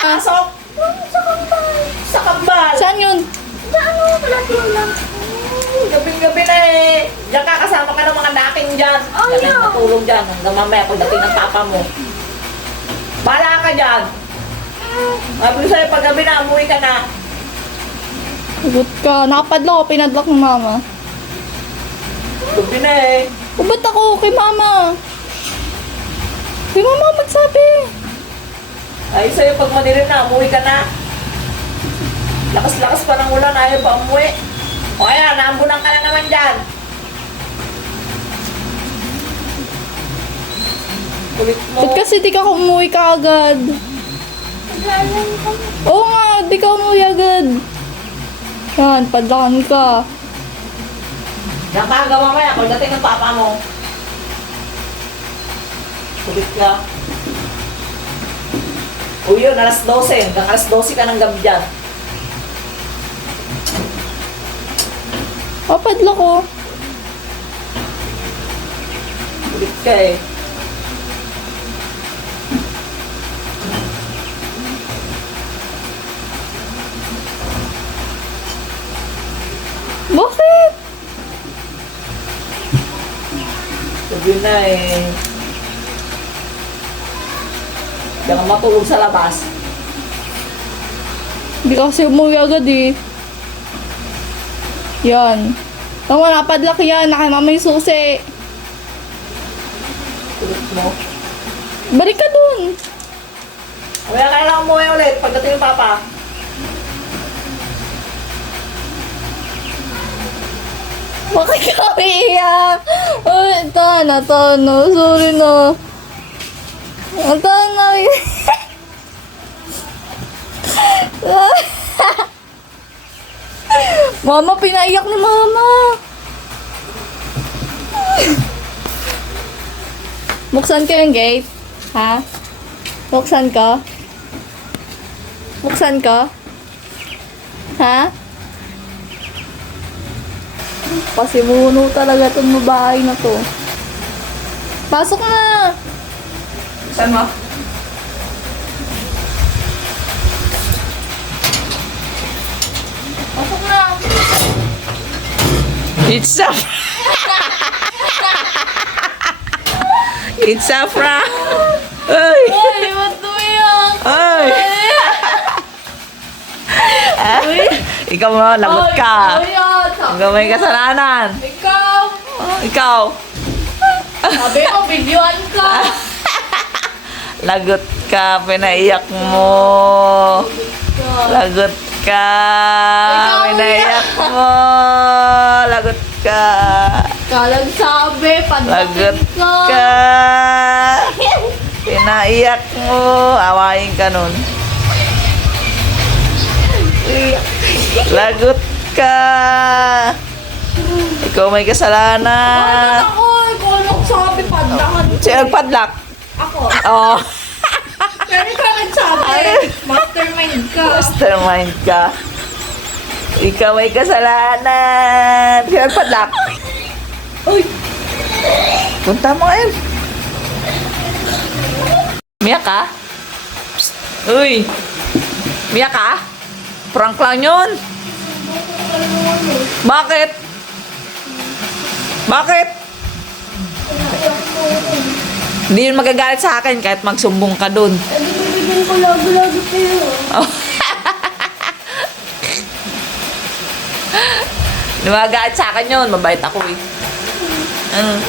Pasok! Sa kambal. Sa kambal! Saan yun? Sa ano, palatiyo lang. Gabi-gabi na eh. Diyan kakasama ka ng mga daking dyan. Oh, Yan yeah. ang matulog dyan. Hanggang mamaya pagdating ng papa mo. Bala ka dyan. Mabili sa'yo pag gabi na, umuwi ka na. Hugot ka. Nakapadlock ako. Pinadlock ng mama. Gabi na eh. O ba't ako? Kay mama. Kay mama magsabi. Ay sa'yo pag madilim na, umuwi ka na. Lakas-lakas pa ng ulan, ayaw pa umuwi. O kaya, naambunan ka na naman dyan. Kulit mo. Ba't kasi di ka umuwi ka agad? Naglalang kami. Oo nga, di ka umuwi agad. Yan, padlakan ka. Diyan ka hanggang mamaya, pagdating ng papa mo. Kulit ka. O yun, alas 12. Hanggang alas 12 ka ng gabi dyan. O, padlock ko. Kulit ka eh. Bakit? Sabi na eh. Diyan ka matulog sa labas. Di ka kasi umuwi agad eh. Yan. Tama na, padlock yan. Nakimama yung susi. Kulit mo. Balik ka dun. Kaya kailangan umuwi ulit pagdating ng papa. Bakit ka umiiyak? Ay, tana. Sorry na. Tana. Mama, pinaiyak ni mama. Buksan ko yung gate. Ha? Buksan ko? Buksan ko? Ha? Pasimuno talaga itong babae na to. Pasok na! Saan mo? Pasok na! It's a... It's a prank! Ay! Ay, ba't tumiyak? Ay! Uy! Ikaw mo, lagot ka. Ay, yan. Hanggang may kasalanan. Ikaw! Oh, ikaw. Sabi mo, videoan ka! Lagot ka, pinaiyak mo. Lagot ka. Ikaw Pinaiyak mo. Lagot ka. Kalag sabi, Lagot padlakin ka! ka. Pinaiyak mo. Awayin ka nun. Lagot ka. Ikaw may Bakit kasalanan. ako? Ikaw nagsabi, padlakan ka. Sino nagpadlock? Ako. Oh. Pero ikaw nagsabi, mastermind ka. Mastermind ka. Ikaw may kasalanan. Sino nagpadlock? Uy. Punta mo ngayon. Miyak ka? Psst. Uy. Miyak ka? Prank lang yun. Bakit? Bakit? Hindi yun magagalit sa akin kahit magsumbong ka dun. Ano bibigyan ko lagi-lagi kayo? Lumagalit sa akin yun. Mabait ako eh. Ano?